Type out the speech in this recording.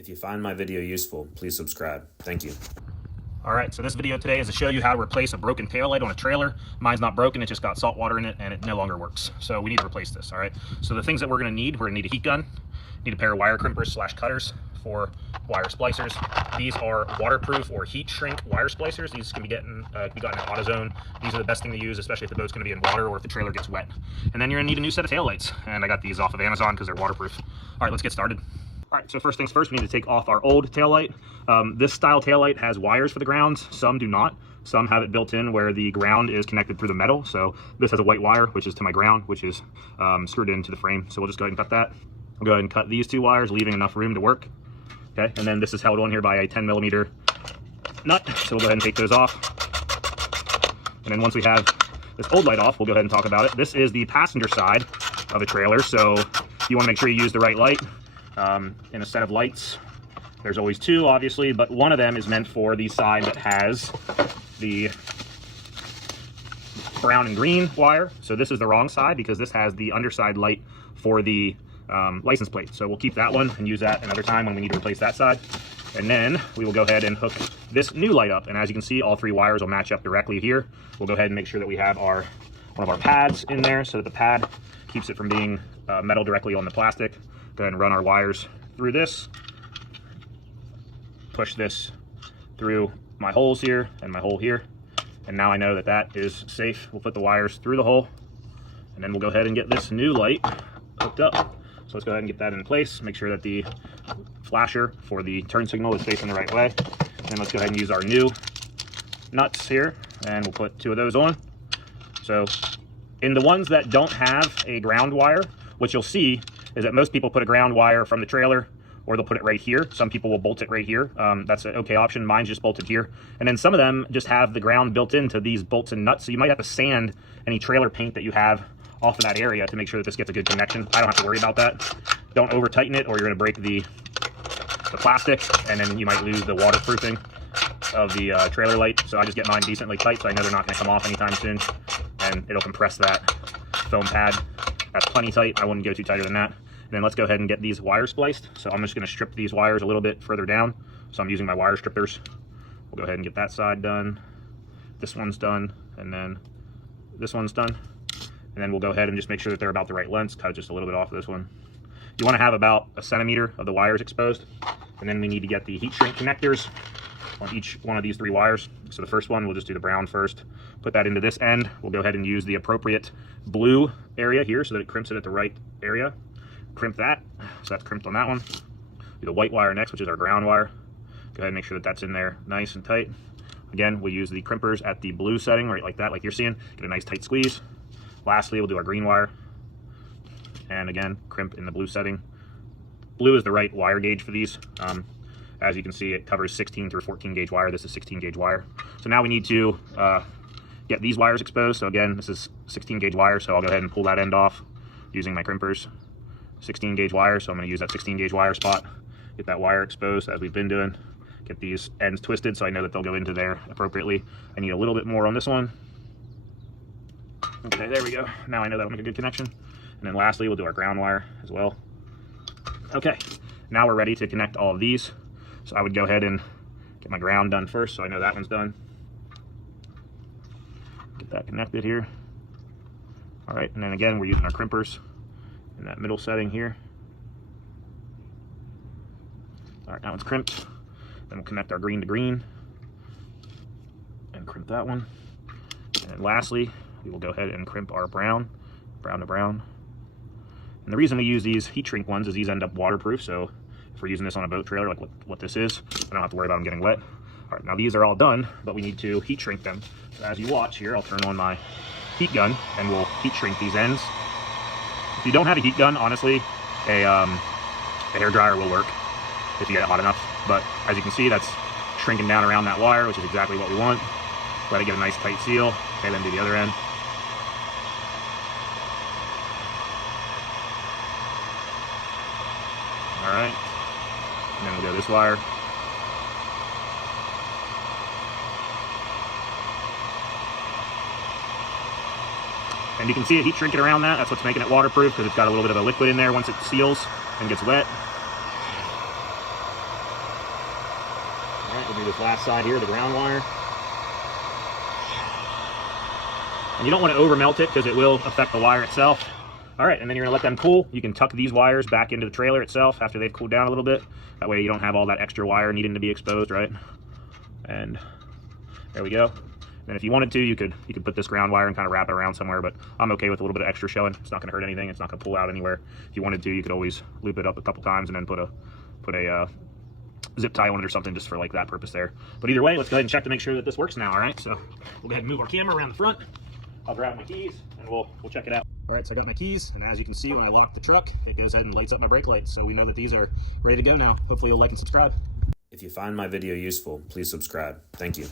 If you find my video useful, please subscribe. Thank you. All right, so this video today is to show you how to replace a broken taillight on a trailer. Mine's not broken, it just got salt water in it and it no longer works. So we need to replace this, all right? So the things that we're gonna need a heat gun, need a pair of wire crimpers / cutters for wire splicers. These are waterproof or heat shrink wire splicers. These can be gotten at AutoZone. These are the best thing to use, especially if the boat's gonna be in water or if the trailer gets wet. And then you're gonna need a new set of taillights. And I got these off of Amazon because they're waterproof. All right, let's get started. All right, so first things first, we need to take off our old taillight. This style taillight has wires for the grounds. Some do not. Some have it built in where the ground is connected through the metal. So this has a white wire, which is to my ground, which is screwed into the frame. So we'll just go ahead and cut that. We'll go ahead and cut these two wires, leaving enough room to work. Okay, and then this is held on here by a 10mm nut. So we'll go ahead and take those off. And then once we have this old light off, we'll go ahead and talk about it. This is the passenger side of a trailer. So you want to make sure you use the right light. In a set of lights, there's always two, obviously, but one of them is meant for the side that has the brown and green wire. So this is the wrong side because this has the underside light for the license plate. So we'll keep that one and use that another time when we need to replace that side. And then we will go ahead and hook this new light up. And as you can see, all three wires will match up directly here. We'll go ahead and make sure that we have one of our pads in there so that the pad keeps it from being metal directly on the plastic. Go ahead and run our wires through this, push this through my holes here and my hole here, and now I know that that is safe. We'll put the wires through the hole, and then we'll go ahead and get this new light hooked up. So let's go ahead and get that in place, make sure that the flasher for the turn signal is facing the right way, and let's go ahead and use our new nuts here, and we'll put two of those on. So in the ones that don't have a ground wire, what you'll see is that most people put a ground wire from the trailer, or they'll put it right here. Some people will bolt it right here. That's an okay option. Mine's just bolted here. And then some of them just have the ground built into these bolts and nuts. So you might have to sand any trailer paint that you have off of that area to make sure that this gets a good connection. I don't have to worry about that. Don't over tighten it or you're gonna break the plastic, and then you might lose the waterproofing of the trailer light. So I just get mine decently tight so I know they're not gonna come off anytime soon, and it'll compress that foam pad. That's plenty tight. I wouldn't go too tighter than that. And then let's go ahead and get these wires spliced. So I'm just going to strip these wires a little bit further down. So I'm using my wire strippers. We'll go ahead and get that side done. This one's done. And then this one's done. And then we'll go ahead and just make sure that they're about the right length. Cut just a little bit off of this one. You want to have about 1 centimeter of the wires exposed. And then we need to get the heat shrink connectors on each one of these 3 wires. So the first one, we'll just do the brown first. Put that into this end. We'll go ahead and use the appropriate blue area here so that it crimps it at the right area. Crimp that, so that's crimped on that one. Do the white wire next, which is our ground wire. Go ahead and make sure that that's in there nice and tight. Again, we'll use the crimpers at the blue setting, right like that, like you're seeing. Get a nice tight squeeze. Lastly, we'll do our green wire. And again, crimp in the blue setting. Blue is the right wire gauge for these. As you can see, it covers 16 through 14 gauge wire. This is 16 gauge wire. So now we need to get these wires exposed. So again, this is 16 gauge wire, so I'll go ahead and pull that end off using my crimpers. 16 gauge wire, so I'm going to use that 16 gauge wire spot. Get that wire exposed as we've been doing. Get these ends twisted so I know that they'll go into there appropriately. I need a little bit more on this one. Okay, there we go. Now I know that'll make a good connection. And then lastly, we'll do our ground wire as well. Okay, now we're ready to connect all of these. So I would go ahead and get my ground done first so I know that one's done. Get that connected here. All right, and then again, we're using our crimpers in that middle setting here. All right, now it's crimped. Then we'll connect our green to green and crimp that one. And then lastly, we will go ahead and crimp our brown to brown. And the reason we use these heat shrink ones is these end up waterproof. So if we're using this on a boat trailer, like what this is, I don't have to worry about them getting wet. All right, now these are all done, but we need to heat shrink them. So as you watch here, I'll turn on my heat gun and we'll heat shrink these ends. If you don't have a heat gun, honestly, a hair dryer will work if you get it hot enough. But as you can see, that's shrinking down around that wire, which is exactly what we want. Let it get a nice tight seal. Okay, then do the other end. All right, and then we'll go this wire. And you can see it heat shrinking around that. That's what's making it waterproof, because it's got a little bit of a liquid in there once it seals and gets wet. All right, we'll do this last side here, the ground wire. And you don't want to over melt it because it will affect the wire itself. All right, and then you're gonna let them cool. You can tuck these wires back into the trailer itself after they've cooled down a little bit. That way you don't have all that extra wire needing to be exposed, right? And there we go. And if you wanted to, you could put this ground wire and kind of wrap it around somewhere, but I'm okay with a little bit of extra showing. It's not gonna hurt anything. It's not gonna pull out anywhere. If you wanted to, you could always loop it up a couple times and then put a zip tie on it or something just for like that purpose there. But either way, let's go ahead and check to make sure that this works now, all right? So we'll go ahead and move our camera around the front. I'll grab my keys and we'll check it out. All right, so I got my keys, and as you can see, when I lock the truck, it goes ahead and lights up my brake lights, so we know that these are ready to go now. Hopefully you'll like and subscribe. If you find my video useful, please subscribe. Thank you.